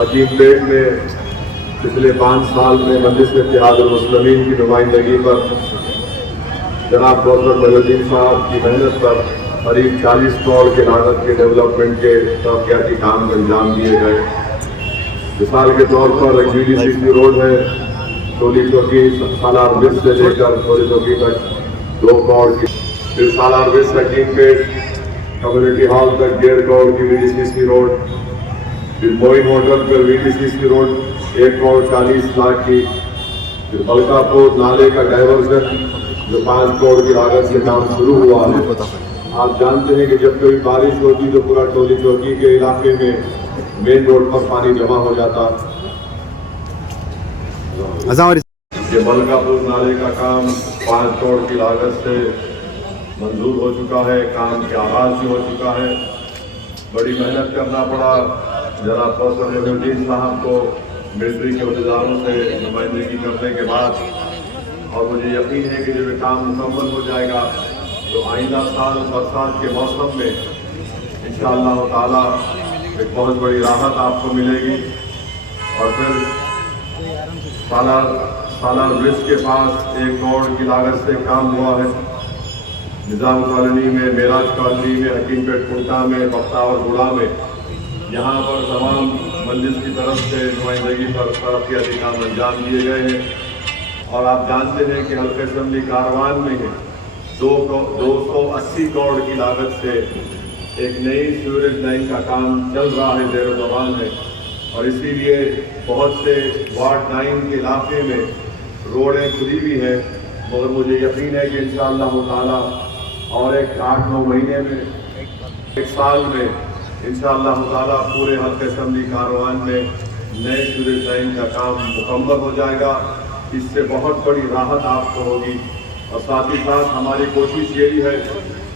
حکیم پیٹ میں پچھلے 5 سال میں مجلس اتحاد المسلمین کی نمائندگی پر جناب کوثر محی الدین صاحب کی محنت پر قریب 40 کروڑ کے لاگت کے ڈیولپمنٹ کے ترقیاتی کام انجام دیے گئے۔ مثال کے طور پر GDCC روڈ ہے، ٹولی چوکی سالار برج سے لے کر ٹولی چوکی تک 2 کروڑ کی، پھر سالار برج سے حکیم پیٹ کمیونٹی ہال تک 1.5 کروڑ کی VDCC روڈ، پھر موئن ہوٹل پر VDCC روڈ 1 کروڑ 40 لاکھ کی، پھر بلکا پور نالے کا ڈائیورژن جو 5 کروڑ کی لاگت سے کام شروع ہوا ہے۔ آپ جانتے ہیں کہ جب کوئی بارش ہوتی تو پورا ٹولی چوکی کے علاقے میں مین روڈ پر پانی جمع ہو جاتا۔ یہ بلکا پور نالے کا کام 5 کروڑ کی لاگت سے منظور ہو چکا ہے، کام کے آغاز بھی ہو چکا ہے۔ بڑی محنت کرنا پڑا جناب کوثر محی الدین صاحب کو ملٹری کے عہدیداروں سے نمائندگی کرنے کے بعد، اور مجھے یقین ہے کہ جب یہ کام مکمل ہو جائے گا تو آئندہ سال برسات کے موسم میں انشاءاللہ تعالیٰ ایک بہت بڑی راحت آپ کو ملے گی۔ اور پھر سالار برج کے پاس 1 کروڑ کی لاگت سے کام ہوا ہے، نظام کالونی میں، معراج کالونی میں، حکیم پیٹ کنٹا میں، بختاور گوڑا میں، یہاں پر تمام مجلس کی طرف سے نمائندگی پر ترقیاتی کام انجام دیے گئے ہیں۔ اور آپ جانتے ہیں کہ حلقہ اسمبلی کاروان میں 280 کروڑ کی لاگت سے ایک نئی سیوریج لائن کا کام چل رہا ہے، زیر زبان ہے، اور اسی لیے بہت سے وارڈ 9 کے علاقے میں روڈیں کھلی بھی ہیں، مگر مجھے یقین ہے کہ انشاءاللہ تعالیٰ اور ایک 8-9 مہینے میں، 1 سال میں انشاءاللہ تعالیٰ پورے حلقہ اسمبلی کاروان میں نئے سیوریج لائن کا کام مکمل ہو جائے گا۔ اس سے بہت بڑی راحت آپ کو ہوگی، اور ساتھ ہی ساتھ ہماری کوشش یہی ہے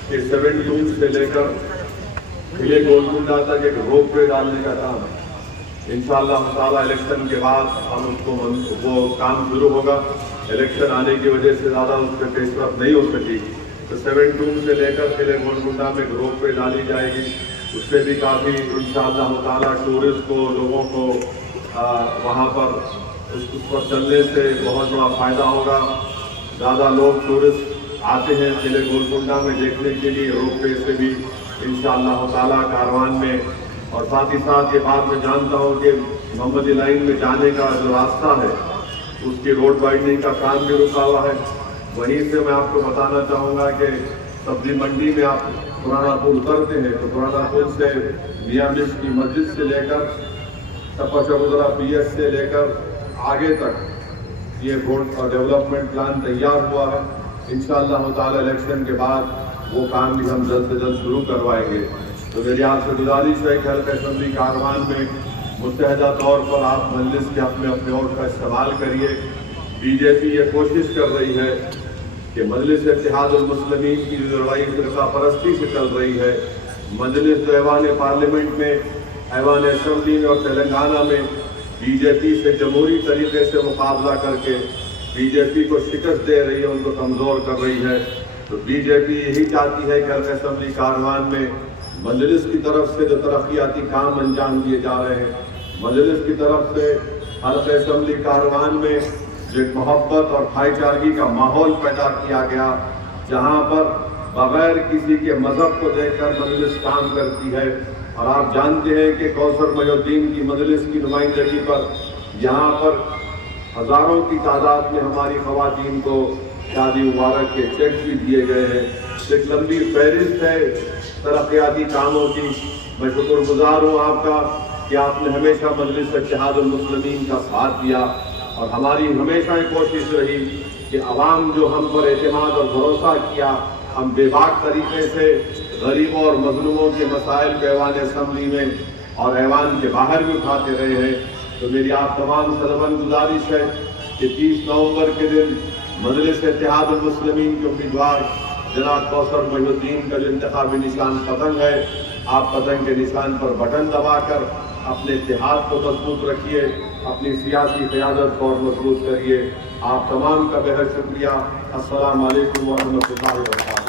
کہ 7 سے لے کر قلعے گولکنڈہ تک ایک روپ وے ڈالنے کا کام ہے۔ انشاءاللہ تعالیٰ الیکشن کے بعد ہم اس کو وہ کام شروع ہوگا۔ الیکشن آنے کی وجہ سے زیادہ اس پہ پیش رفت نہیں ہو سکی، تو 7 سے لے کر قلعے گولکنڈہ میں ایک روپ وے ڈالی جائے گی۔ اس سے بھی کافی انشاءاللہ تعالیٰ ٹورسٹ کو، لوگوں کو وہاں پر اس پر چلنے سے بہت بڑا فائدہ ہوگا۔ زیادہ لوگ ٹورسٹ آتے ہیں قلعے گولکنڈہ میں دیکھنے کے لیے، روپ وے سے بھی انشاءاللہ تعالیٰ کاروان میں۔ اور ساتھ ہی ساتھ یہ بات میں جانتا ہوں کہ محمدی لائن میں جانے کا جو راستہ ہے اس کی روڈ وائڈننگ کا کام بھی رکا ہوا ہے۔ وہیں سے میں آپ کو بتانا چاہوں گا کہ سبزی منڈی میں آپ پرانا پل اترتے ہیں تو پرانا پل سے میاں مش کی مسجد سے لے کر ٹپا چبودرا PS سے لے کر آگے تک یہ روڈ کا ڈیولپمنٹ پلان تیار ہوا ہے۔ انشاءاللہ تعالی الیکشن کے بعد وہ کام بھی ہم جلد سے جلد شروع کروائیں گے۔ تو میری آپ سے گزارش ہے کہ حلقہ اسمبلی کاروان میں متحدہ طور پر آپ مجلس کے اپنے ووٹ کا استعمال کریے۔ BJP یہ کوشش کر رہی ہے کہ مجلس اتحاد المسلمین کی جو لڑائی فرقہ پرستی سے چل رہی ہے، مجلس جو ایوان پارلیمنٹ میں، ایوان اسمبلی میں اور تلنگانہ میں BJP سے جمہوری طریقے سے مقابلہ کر کے BJP کو شکست دے رہی ہے، ان کو کمزور کر رہی ہے، تو BJP یہی چاہتی ہے کہ حلقہ اسمبلی کاروان میں مجلس کی طرف سے جو ترقیاتی کام انجام دیے جا رہے ہیں، مجلس کی طرف سے حلقہ اسمبلی کاروان میں جو ایک محبت اور بھائی چارگی کا ماحول پیدا کیا گیا، جہاں پر بغیر کسی کے مذہب کو دیکھ کر مجلس کام کرتی ہے۔ اور آپ جانتے ہیں کہ کوثر محی الدین کی مجلس کی نمائندگی پر یہاں پر ہزاروں کی تعداد میں ہماری خواتین کو شادی مبارک کے چیک بھی دیے گئے ہیں۔ ایک لمبی فہرست ہے ترقیاتی کاموں کی۔ میں شکر گزار ہوں آپ کا کہ آپ نے ہمیشہ مجلس اتحاد المسلمین کا ساتھ دیا، اور ہماری ہمیشہ یہ کوشش رہی کہ عوام جو ہم پر اعتماد اور بھروسہ کیا، ہم بے باک طریقے سے غریبوں اور مظلوموں کے مسائل کو ایوان اسمبلی میں اور ایوان کے باہر بھی اٹھاتے رہے ہیں۔ تو میری آپ تمام سے گزارش ہے کہ 30 نومبر کے دن مجلس اتحاد المسلمین کے امیدوار جناب کوثر محی الدین کا جو انتخابی نشان پتنگ ہے، آپ پتنگ کے نشان پر بٹن دبا کر اپنے اتحاد کو مضبوط رکھیے، اپنی سیاسی قیادت کو اور مضبوط کریے۔ آپ تمام کا بہت شکریہ۔ السلام علیکم ورحمۃ اللہ وبرکاتہ۔